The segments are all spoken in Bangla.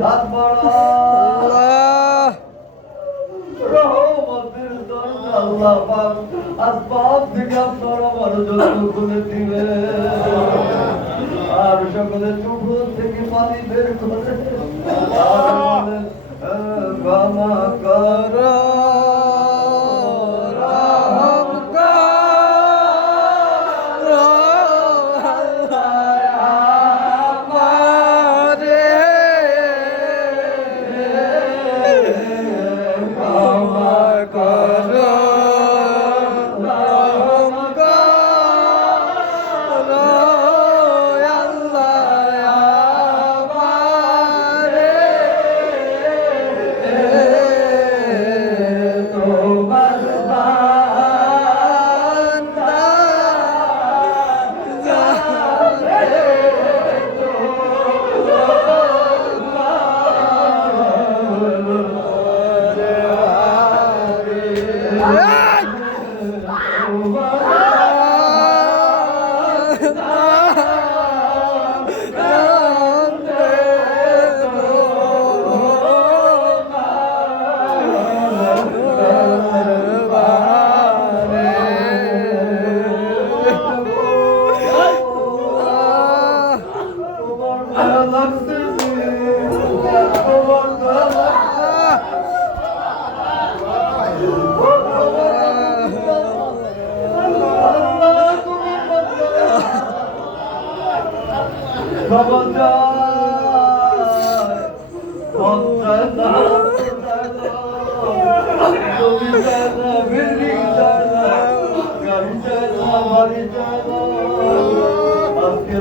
হাত বাড়া রহমতের দরজা আল্লাহ পাক আসবাব থেকে আপনারা মনোযোগ খুলে দিবে আর সকলে চোখ থেকে পানি বের করে আর ক্ষমা করো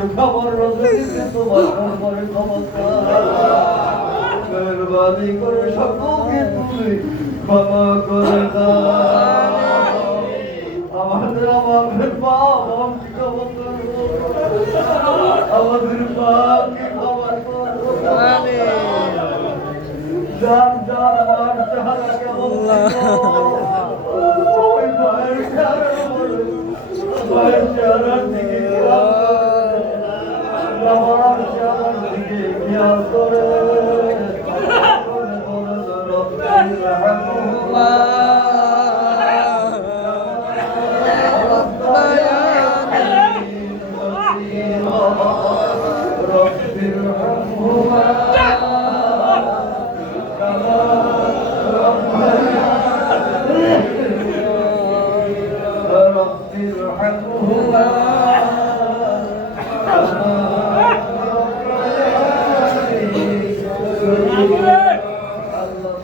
খবর মেহরবানি করে সকলকে তুমি ক্ষমা করে দাও আমাদের আমাদের পাপকে ক্ষমা করো যার যার আমার চেহারা কেমন ওই ভাইয়ের চেহারার দিকে আমার চেহারার দিকে খেয়াল করে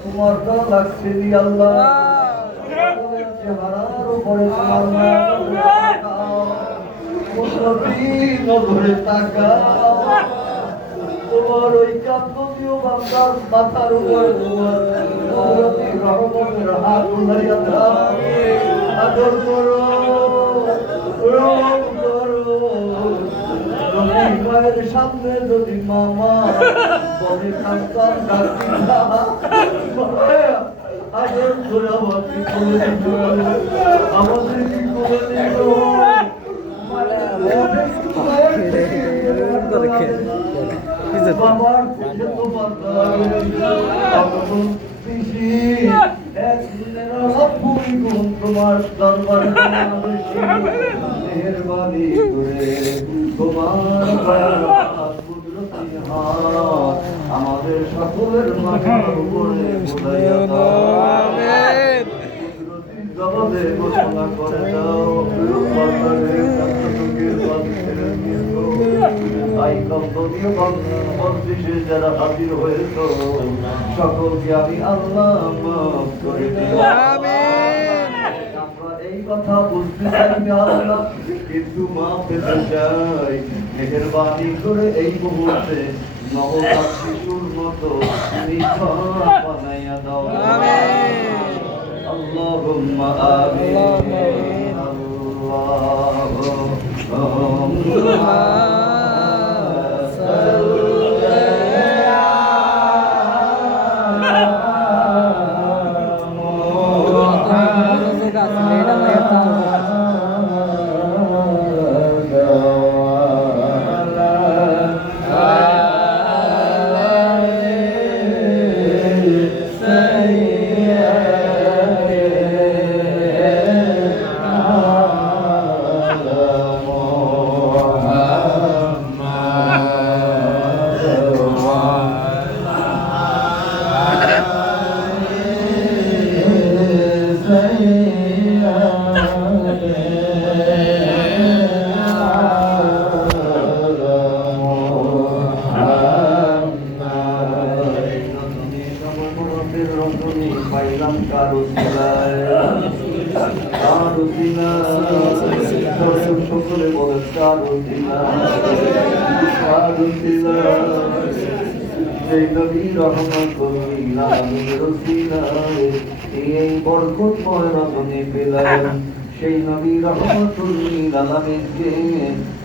তোমার তো লাগছে আল্লাহ চেহারার উপরে তোমার তাকাও তোমার ওই কান্দনীয় বান্দার মাথার উপরে তোমার রহমতের হাত উঠাইয়া দাও আদর করো রহম করো রফিকের সামনে যদি মামা বলে কান্তার ডাকি না আদর করে আমাকে করে দিল আমাদেরকে করে দিল বাবার পূজা তোমার বেশি একদিনের অপুরি গুণ তোমার দরবারে মেহরবানি করে তোমার কুদরতি হাত আমাদের সকলের মাথার উপরে বুলাইয়া দাও। কুদরতি জগতে ঘোষণা করে দাও যারা হাজির হয়েছ সকলকে আমি আল্লাহ মাফ করে দিই। আমরা এই কথা বুঝতে চাই না আল্লাহ, কিন্তু মাফ পেতে চাই। মেহেরবানি করে এই মুহূর্তে নবজাত শিশুর মতো নির্ভর বানাইয়া দাও। আল্লাহুম্মা আমিন। আল্লাহুম্মা পাইলাম কারো সকলে বলে কারো সেই নবী রহমত এই বরকতময় রজনী পেলাম। সেই নবী রহমতুল্লিল আলামিনকে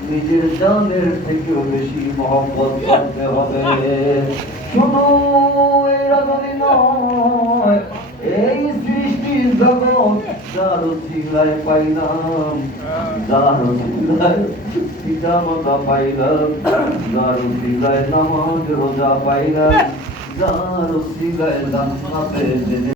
নিজের জানের থেকেও বেশি মহব্বত করতে হবে। শোনো, এই রজনী নয়, এই সৃষ্টি জগৎ যার উসিলায় পাইলাম, যার উসিলায় পিতা মাতা পাইলাম, যার উসিলায় নামাজ রোজা পাইলাম, যার উসিলায় জান্নাতে